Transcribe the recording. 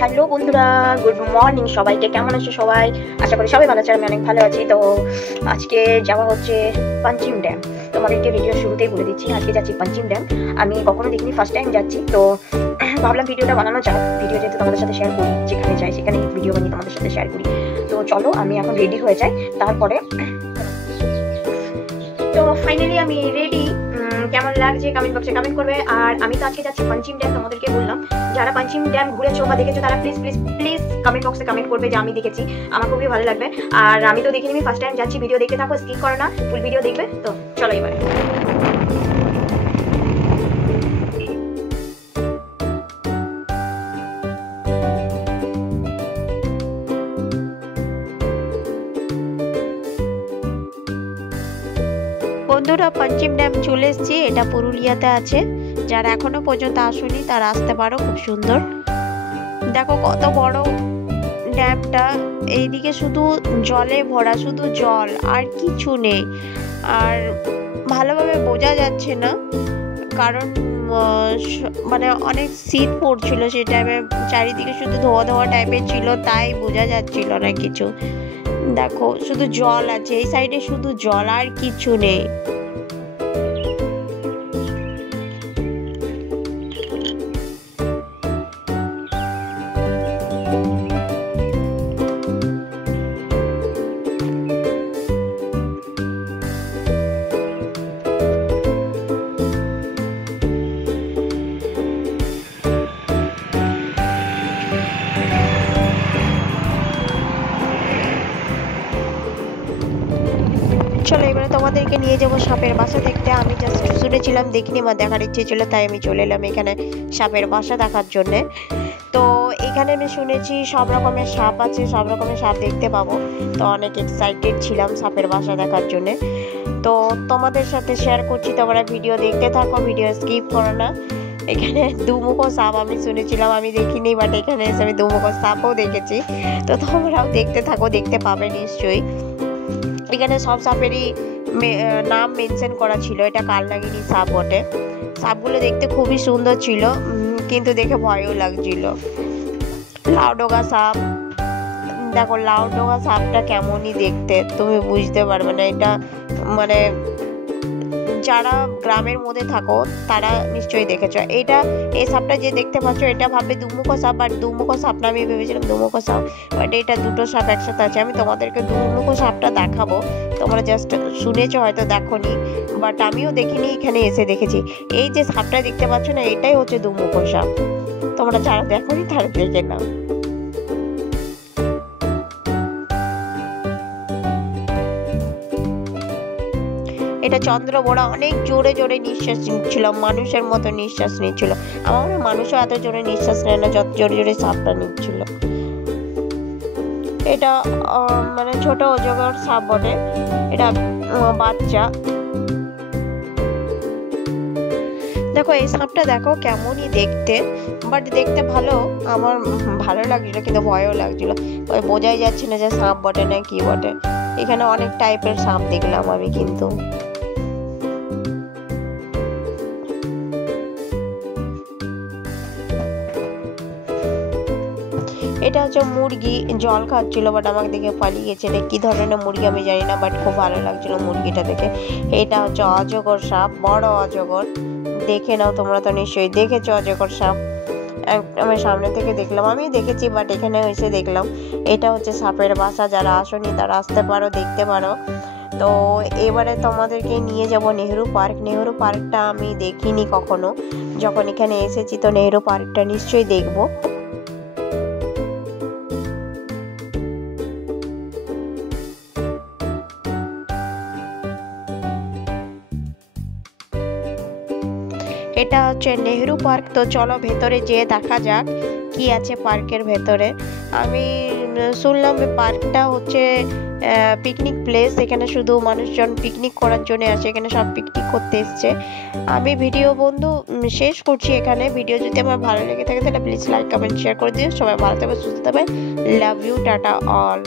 Hello বন্ধুরা, good morning সবাইকে। কেমন আছো সবাই? আশা করি সবাই ভালো আছে, আমি অনেক ভালো আছি। তো আজকে যাওয়া হচ্ছে পাঞ্চিম ড্যাম। তোমাদেরকে ভিডিও শুরুতেই বলে দিচ্ছি, আজকে যাচ্ছি পাঞ্চিম ড্যাম। আমি কখনো দেখিনি, ফার্স্ট টাইম যাচ্ছি। তো ভাবলাম ভিডিওটা বানানো যাক, ভিডিও যেহেতু তোমাদের সাথে শেয়ার করি, যেখানে যাই সেখানে ভিডিও বানিয়ে তোমাদের সাথে শেয়ার করি। তো চলো আমি এখন রেডি হয়ে যাই, তারপরে তো ফাইনালি আমি রেডি। কেমন লাগছে কমেন্ট বক্সে কমেন্ট করবে। আর আমি তো আজকে যাচ্ছি পাঞ্চিম ড্যাম, তোমাদেরকে বললাম যারা পাঞ্চিম ড্যাম ঘুরেছো বা দেখেছো তারা প্লিজ প্লিজ প্লিজ কমেন্ট বক্সে কমেন্ট করবে যে আমি দেখেছি, আমার খুবই ভালো লাগবে। আর আমি তো দেখিনি, ফার্স্ট টাইম যাচ্ছি। ভিডিও দেখতে থাকো, স্কিপ করো না, ফুল ভিডিও দেখবে। তো চলো এবারে বন্ধুরা, পাঞ্চিম ড্যাম চলে এসেছি। এটা পুরুলিয়াতে আছে। যারা এখনো পর্যন্ত আসেনি তারা আসতে পারো, খুব সুন্দর। দেখো কত বড় ড্যামটা, এইদিকে শুধু জলে ভরা, শুধু জল আর কিছু নেই। আর ভালোভাবে বোঝা যাচ্ছে না, কারণ মানে অনেক শীত পড়ছিল সেই টাইমে, চারিদিকে শুধু ধোয়া ধোয়া টাইপের ছিল, তাই বোঝা যাচ্ছিল না কিছু। দেখো শুধু জল আছে, এই সাইডে শুধু জল আর কিছু নেই। চলো এবারে তোমাদেরকে নিয়ে যাবো সাপের বাসা দেখতে। আমি জাস্ট শুনেছিলাম, দেখিনি, আমার দেখার ইচ্ছে ছিল, তাই আমি চলে এলাম এখানে সাপের বাসা দেখার জন্যে। তো এখানে আমি শুনেছি সব রকমের সাপ আছে, সব রকমের সাপ দেখতে পাবো। তো অনেক এক্সাইটেড ছিলাম সাপের বাসা দেখার জন্যে। তো তোমাদের সাথে শেয়ার করছি, তোমরা ভিডিও দেখতে থাকো, ভিডিও স্কিপ করো না। এখানে দুমুখো সাপ আমি শুনেছিলাম, আমি দেখিনি, বাট এখানে এসে আমি দুমুখো সাপও দেখেছি। তো তোমরাও দেখতে থাকো, দেখতে পাবে নিশ্চয়ই। এখানে সব সাপেরই নাম মেনশন করা ছিল। এটা কালনাগিনী সাপ বটে। সাপগুলো দেখতে খুবই সুন্দর ছিল, কিন্তু দেখে ভয়ও লাগছিল। লাউডোগা সাপ, দেখো লাউডোগা সাপটা কেমনই দেখতে তুমি বুঝতে পারবে না। এটা মানে যারা গ্রামের মধ্যে থাকো তারা নিশ্চয়ই দেখেছো। এই সাপটা যে দেখতে পাচ্ছ, এটা ভাববে দুমুখো সাপ, বাট দুমুখো সাপ না, আমি ভেবেছিলাম দুমুখো সাপ, বাট এটা দুটো সাপ একসাথে আছে। আমি তোমাদেরকে দুমুখো সাপটা দেখাবো, তোমরা জাস্ট শুনেছো, হয়তো দেখোনি, বাট আমিও দেখিনি, এখানে এসে দেখেছি। এই যে সাপটা দেখতে পাচ্ছ না, এটাই হচ্ছে দুমুখো সাপ। তোমরা যারা দেখোনি তারা দেখে নাও। এটা চন্দ্রবোড়া অনেক জোরে জোরে নিঃশ্বাস নিচ্ছিল, মানুষের মতো নিঃশ্বাস নিচ্ছিল। আমার মনে হয় মানুষও এত জোরে নিঃশ্বাস নেয় না, যত জোরে জোরে সাপটা নিচ্ছিল। এটা মানে ছোট অজগর সাপ বটে, এটা বাচ্চা। দেখো এই সাপটা দেখো কেমনই দেখতে, বাট দেখতে ভালো, আমার ভালো লাগছিল, কিন্তু ভয়ও লাগছিল। ওই বোঝাই যাচ্ছে না যে সাপ বটে না কি বটে। এখানে অনেক টাইপের সাপ দেখলাম আমি, কিন্তু এটা হচ্ছে মুরগি, জল খাচ্ছিল, বাট আমাকে দেখে পালিয়ে গেছে। এটা কি ধরনের মুরগি আমি জানি না, বাট খুব ভালো লাগছিল মুরগিটা দেখে। এটা হচ্ছে অজগর সাপ, বড় অজগর। দেখে নাও, তোমরা তো নিশ্চয়ই দেখেছো অজগর সাপ। আমি সামনে থেকে দেখলাম, আমি দেখেছি, বাট এখানে এসে দেখলাম। এটা হচ্ছে সাপের বাসা, যারা আসনি তারা আসতে পারো, দেখতে পারো। তো এবারে তোমাদেরকে নিয়ে যাব নেহেরু পার্ক। নেহেরু পার্কটা আমি দেখিনি কখনো, যখন এখানে এসেছি তো নেহেরু পার্কটা নিশ্চয়ই দেখবো। এটা হচ্ছে নেহেরু পার্ক। তো চলো ভেতরে যেয়ে দেখা যাক কি আছে পার্কের ভেতরে। আমি শুনলাম পার্কটা হচ্ছে পিকনিক প্লেস, এখানে শুধু মানুষজন পিকনিক করার জন্য আসে, এখানে সব পিকনিক করতে এসছে। আমি ভিডিও বন্ধু শেষ করছি এখানে। ভিডিও যদি আমার ভালো লেগে থাকে তাহলে প্লিজ লাইক কমেন্ট শেয়ার করে দিও। সবাই ভালো থাকবে, সুস্থ থাকবে। Love you, tata all.